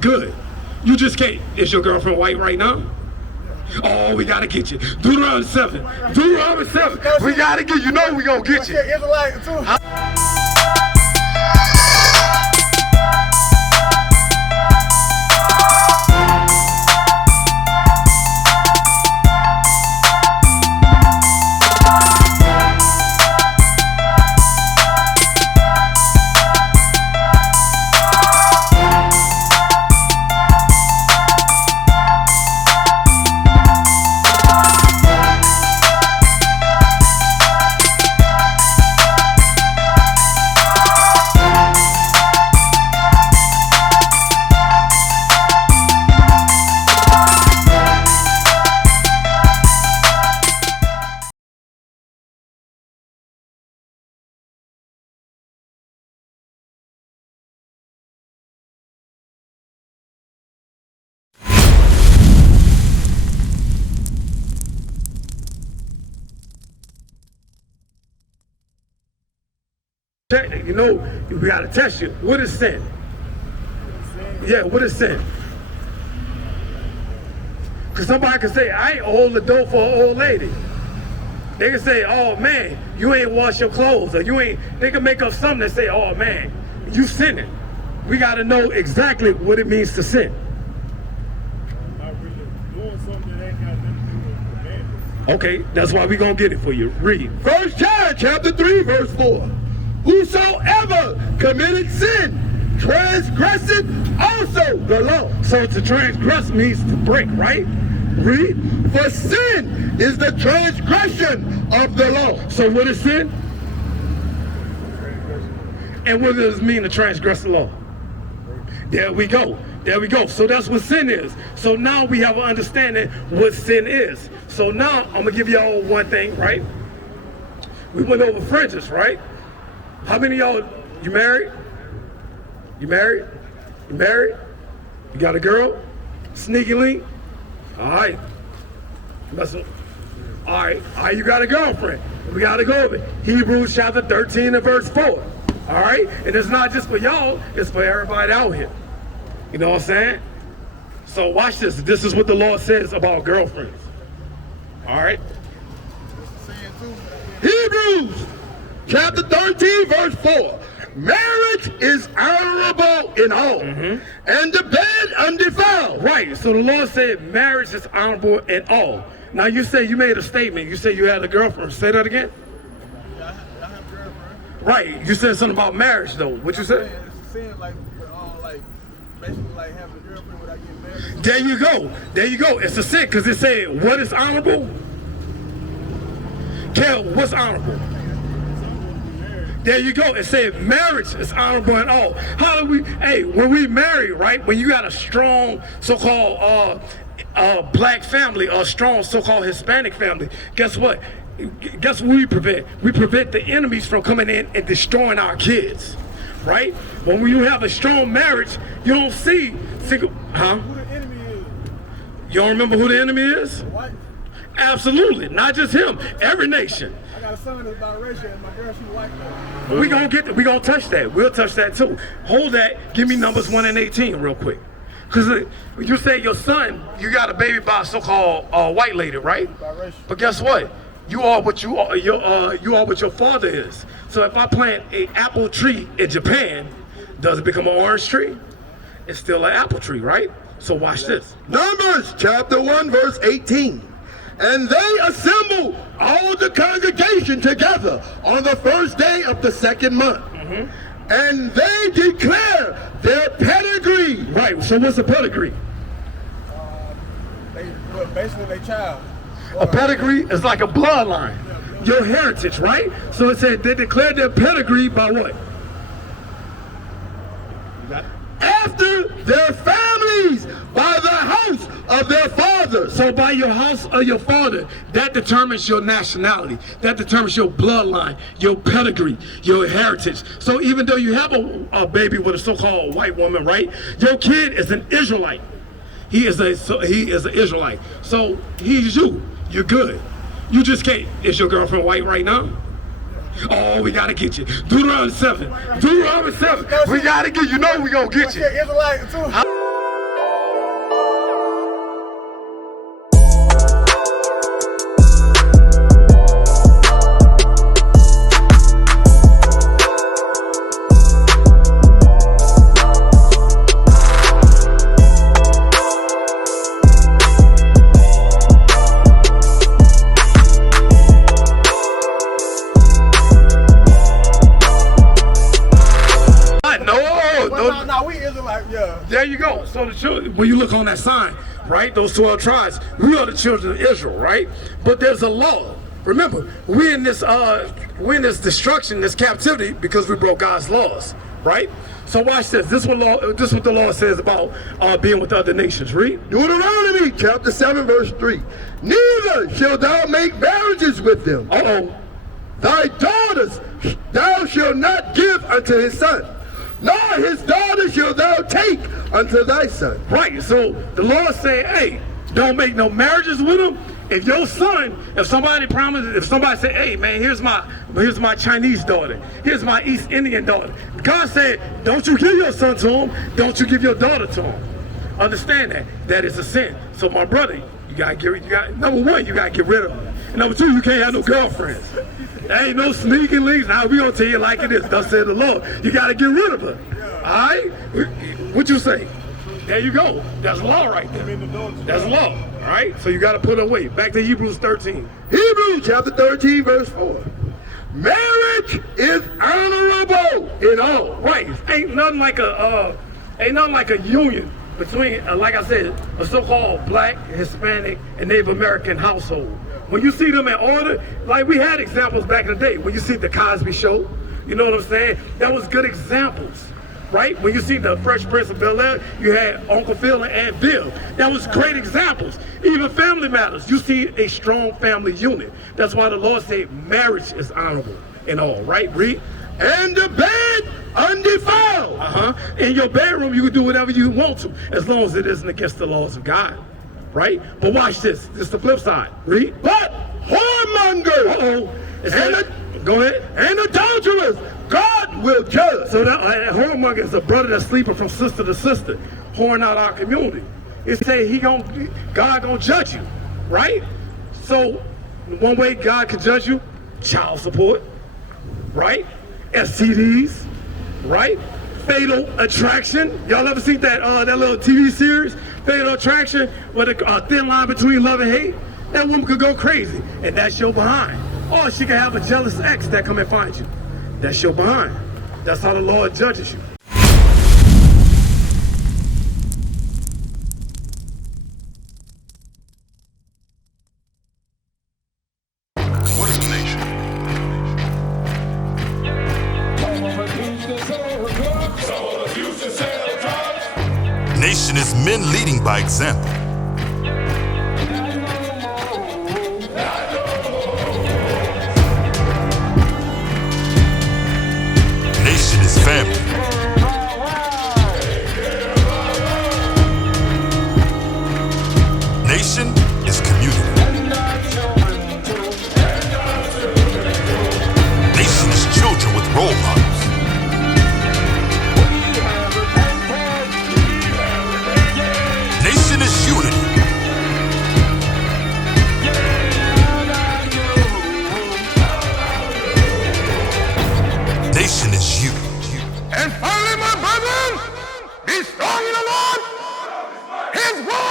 Good. You just can't. Is your girlfriend white right now? Oh, we gotta get you. Deuteronomy 7. Deuteronomy 7. We gotta get you. Know we gonna get you. Israelite too. You know, we gotta test you. What is sin? Yeah, what is sin? Because somebody can say, I ain't hold the door for an old lady. They can say, oh man, you ain't wash your clothes, or you ain't, they can make up something that say, oh man, you sinning. We gotta know exactly what it means to sin. Okay, that's why we gonna get it for you. Read. 1 John chapter 3, verse 4. Whosoever committed sin transgresseth also the law. So to transgress means to break, right? Read. For sin is the transgression of the law. So what is sin? And what does it mean to transgress the law? There we go. There we go. So that's what sin is. So now we have an understanding what sin is. So now I'm gonna give y'all one thing, right? We went over fringes, right? How many of y'all, you married? You married? You married? You got a girl? Sneaky link? All right. All right, you got a girlfriend. We gotta go over it. Hebrews chapter 13 and verse 4. All right? And it's not just for y'all, it's for everybody out here. You know what I'm saying? So watch this. This is what the Lord says about girlfriends. All right? Hebrews chapter 13, verse 4. Marriage is honorable in all, and the bed undefiled. Right. So the Lord said marriage is honorable in all. Now you say you made a statement. You said you had a girlfriend. Say that again. I have a girlfriend. Right. You said something about marriage, though. What you said? It's a sin, like basically like having a girlfriend without getting married. There you go. There you go. It's a sin because it said what is honorable. Kel, what's honorable? There you go. It said marriage is honorable in all. How do we, hey, when we marry, right, when you got a strong so-called black family or a strong so-called Hispanic family, guess what? Guess what we prevent? We prevent the enemies from coming in and destroying our kids, right? When you have a strong marriage, you don't see single, huh? Who the enemy is? You don't remember who the enemy is? White. Absolutely. Not just him. Every nation. I got a son that's biracial and my girl, she's white. We gonna touch that. We'll touch that too. Hold that. Give me numbers 1 and 18 real quick. Cause you say your son, you got a baby by a so-called white lady, right? Biracial. But guess what? You are what you are. You are what your father is. So if I plant an apple tree in Japan, does it become an orange tree? It's still an apple tree, right? So watch this. Numbers chapter 1, verse 18. And they assembled all the congregation together on the first day of the second month. And they declare their pedigree. Right, so what's a pedigree? Basically their child. A pedigree is like a bloodline. Your heritage, right? So it said they declared their pedigree by what? After their families, by the house of their fathers. So by your house of your father, that determines your nationality. That determines your bloodline, your pedigree, your heritage. So even though you have a baby with a so-called white woman, right? Your kid is an Israelite. He is an Israelite. So he's you. You're good. You just can't. Is your girlfriend white right now? Oh, we gotta get you. Deuteronomy 7. Deuteronomy 7. We gotta get you. Know we gonna get you. Israelite too. go. So the children, when you look on that sign, right, those 12 tribes, we are the children of Israel, right? But there's a law. Remember, we're in this destruction, this captivity, because we broke God's laws, right? So watch this. This is what the law says about being with other nations. Read. Deuteronomy chapter 7 verse 3. Neither shalt thou make marriages with them. Thy daughters thou shalt not give unto his son, nor his daughter shalt thou take unto thy son. Right. So the law say, hey, don't make no marriages with them. If your son, if somebody say, hey man, here's my Chinese daughter, here's my East Indian daughter. God said, don't you give your son to him, don't you give your daughter to him. Understand that is a sin. So my brother, number one, you gotta get rid of them. And number two, you can't have no girlfriends. There ain't no sneaking links. Now we gonna tell you like it is. Thus said the Lord. You gotta get rid of her. All right? What you say? There you go. That's law right there. That's law. All right? So you got to put away. Back to Hebrews 13. Hebrews chapter 13 verse 4. Marriage is honorable in all. Right. Ain't nothing like a union between, like I said, a so-called black, Hispanic, and Native American household. When you see them in order, like we had examples back in the day. When you see the Cosby Show, you know what I'm saying? That was good examples. Right? When you see the Fresh Prince of Bel-Air, you had Uncle Phil and Aunt Bill. That was great examples. Even Family Matters, you see a strong family unit. That's why the Lord said marriage is honorable in all, right? Read. And the bed undefiled. In your bedroom, you can do whatever you want to, as long as it isn't against the laws of God, right? But watch this. This is the flip side. Read. But whoremongers. Go ahead. And adulterers, God will judge. So that whoremonger is a brother that's sleeping from sister to sister, whoring out our community. It say God gonna judge you, right? So one way God can judge you, child support, right? STDs, right? Fatal Attraction. Y'all ever seen that little TV series, Fatal Attraction, with a thin line between love and hate? That woman could go crazy, and that's your behind. Or she can have a jealous ex that come and find you. That's your behind. That's how the Lord judges you. What is a nation? Nation is men leading by example. Nation is family. Nation is community. Nation is children with role models. Nation is unity. Nation is you. And finally, my brethren, be strong in the Lord, his word.